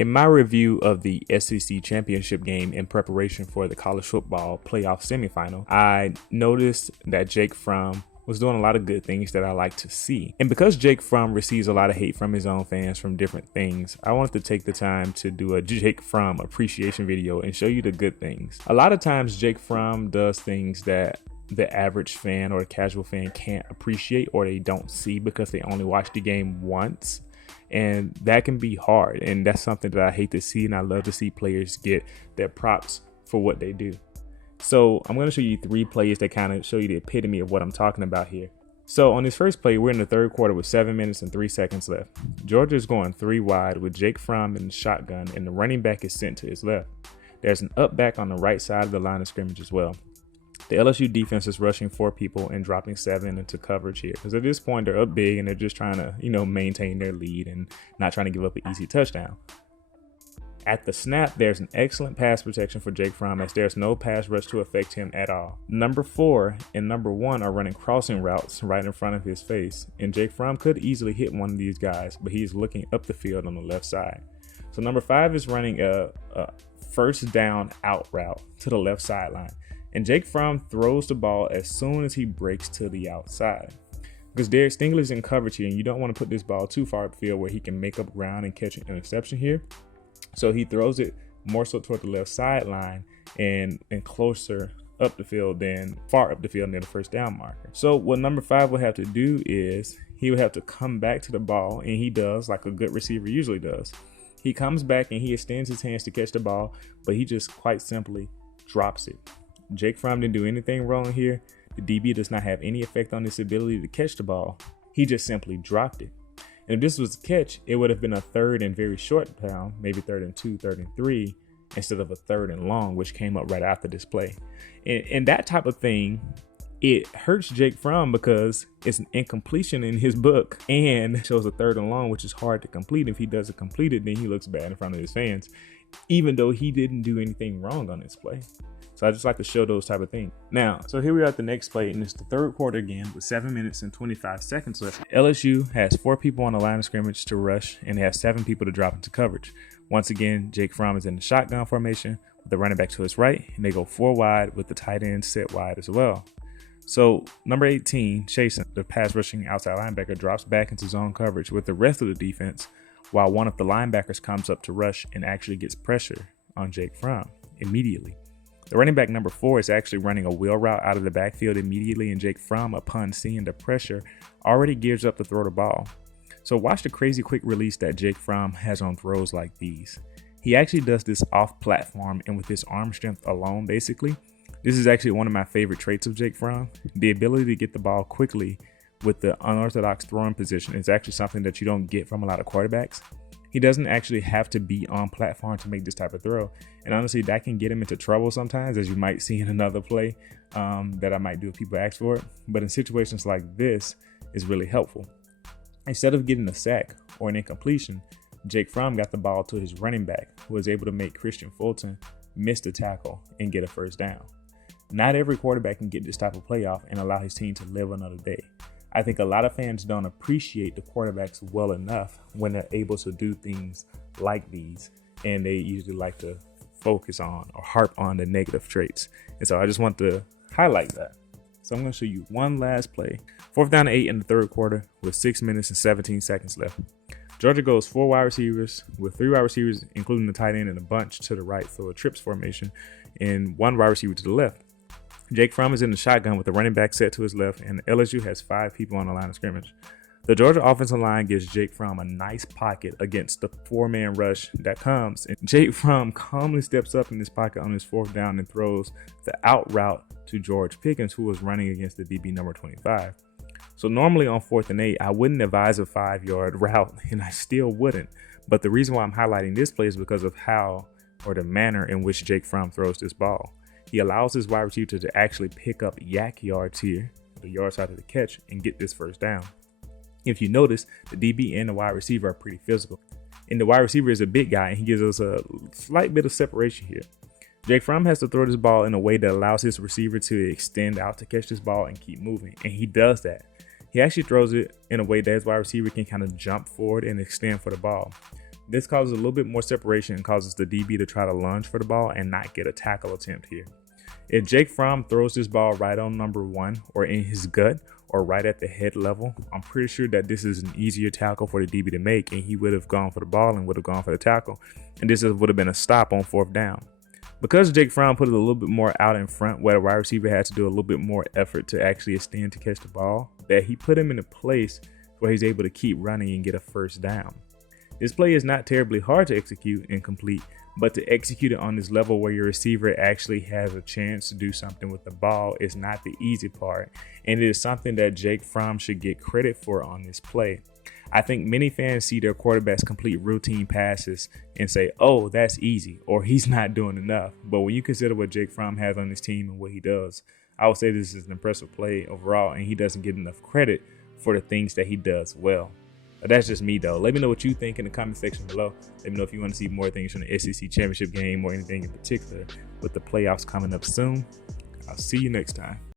In my review of the SEC championship game in preparation for the college football playoff semifinal, I noticed that Jake Fromm was doing a lot of good things that I like to see. And because Jake Fromm receives a lot of hate from his own fans from different things, I wanted to take the time to do a Jake Fromm appreciation video and show you the good things. A lot of times Jake Fromm does things that the average fan or the casual fan can't appreciate or they don't see because they only watch the game once. And that can be hard. And that's something that I hate to see. And I love to see players get their props for what they do. So I'm going to show you 3 plays that kind of show you the epitome of what I'm talking about here. So on this first play, we're in the third quarter with 7 minutes and 3 seconds left. Georgia is going 3 wide with Jake Fromm in the shotgun and the running back is sent to his left. There's an up back on the right side of the line of scrimmage as well. The LSU defense is rushing 4 people and dropping 7 into coverage here because at this point they're up big and they're just trying to, maintain their lead and not trying to give up an easy touchdown. At the snap, there's an excellent pass protection for Jake Fromm as there's no pass rush to affect him at all. Number 4 and number 1 are running crossing routes right in front of his face, and Jake Fromm could easily hit one of these guys, but he's looking up the field on the left side. So number 5 is running a first down out route to the left sideline, and Jake Fromm throws the ball as soon as he breaks to the outside. Because Derek Stingley's in coverage here, and you don't want to put this ball too far upfield where he can make up ground and catch an interception here. So he throws it more so toward the left sideline and closer up the field than far up the field near the first down marker. So what number 5 would have to do is he would have to come back to the ball, and he does like a good receiver usually does. He comes back and he extends his hands to catch the ball, but he just quite simply drops it. Jake Fromm didn't do anything wrong here. The DB does not have any effect on his ability to catch the ball. He just simply dropped it. And if this was a catch, it would have been a 3rd and very short down, maybe 3rd and 2, 3rd and 3, instead of a 3rd and long, which came up right after this play. And that type of thing, it hurts Jake Fromm because it's an incompletion in his book and shows a 3rd and long, which is hard to complete. If he doesn't complete it, then he looks bad in front of his fans, even though he didn't do anything wrong on this play. So I just like to show those type of things. Now, so here we are at the next play, and it's the third quarter again with 7 minutes and 25 seconds left. LSU has 4 people on the line of scrimmage to rush, and they have 7 people to drop into coverage. Once again, Jake Fromm is in the shotgun formation with the running back to his right, and they go 4 wide with the tight end set wide as well. So number 18, Chasen, the pass rushing outside linebacker, drops back into zone coverage with the rest of the defense, while one of the linebackers comes up to rush and actually gets pressure on Jake Fromm immediately. The running back number 4 is actually running a wheel route out of the backfield immediately, and Jake Fromm, upon seeing the pressure, already gears up to throw the ball. So watch the crazy quick release that Jake Fromm has on throws like these. He actually does this off platform and with his arm strength alone, basically. This is actually one of my favorite traits of Jake Fromm. The ability to get the ball quickly with the unorthodox throwing position is actually something that you don't get from a lot of quarterbacks. He doesn't actually have to be on platform to make this type of throw. And honestly, that can get him into trouble sometimes, as you might see in another play that I might do if people ask for it. But in situations like this, it's really helpful. Instead of getting a sack or an incompletion, Jake Fromm got the ball to his running back, who was able to make Christian Fulton miss the tackle and get a first down. Not every quarterback can get this type of playoff and allow his team to live another day. I think a lot of fans don't appreciate the quarterbacks well enough when they're able to do things like these, and they usually like to focus on or harp on the negative traits. And so I just want to highlight that. So I'm going to show you one last play. 4th down and 8 in the third quarter with 6 minutes and 17 seconds left. Georgia goes 4 wide receivers with 3 wide receivers, including the tight end and a bunch to the right, so a trips formation, and 1 wide receiver to the left. Jake Fromm is in the shotgun with the running back set to his left, and LSU has 5 people on the line of scrimmage. The Georgia offensive line gives Jake Fromm a nice pocket against the 4-man rush that comes, and Jake Fromm calmly steps up in this pocket on his 4th down and throws the out route to George Pickens, who was running against the DB number 25. So normally on 4th and 8, I wouldn't advise a 5-yard route, and I still wouldn't. But the reason why I'm highlighting this play is because of how, or the manner in which Jake Fromm throws this ball. He allows his wide receiver to actually pick up yak yards here, the yards out of the catch, and get this first down. If you notice, the DB and the wide receiver are pretty physical. And the wide receiver is a big guy, and he gives us a slight bit of separation here. Jake Fromm has to throw this ball in a way that allows his receiver to extend out to catch this ball and keep moving, and he does that. He actually throws it in a way that his wide receiver can kind of jump forward and extend for the ball. This causes a little bit more separation and causes the DB to try to lunge for the ball and not get a tackle attempt here. If Jake Fromm throws this ball right on number 1 or in his gut or right at the head level, I'm pretty sure that this is an easier tackle for the DB to make, and he would have gone for the ball and would have gone for the tackle, and this would have been a stop on 4th down. Because Jake Fromm put it a little bit more out in front, where the wide receiver had to do a little bit more effort to actually extend to catch the ball, that he put him in a place where he's able to keep running and get a 1st down. This play is not terribly hard to execute and complete, but to execute it on this level where your receiver actually has a chance to do something with the ball is not the easy part, and it is something that Jake Fromm should get credit for on this play. I think many fans see their quarterbacks complete routine passes and say, oh, that's easy, or he's not doing enough. But when you consider what Jake Fromm has on his team and what he does, I would say this is an impressive play overall, and he doesn't get enough credit for the things that he does well. But that's just me, though. Let me know what you think in the comment section below. Let me know if you want to see more things from the SEC championship game or anything in particular with the playoffs coming up soon. I'll see you next time.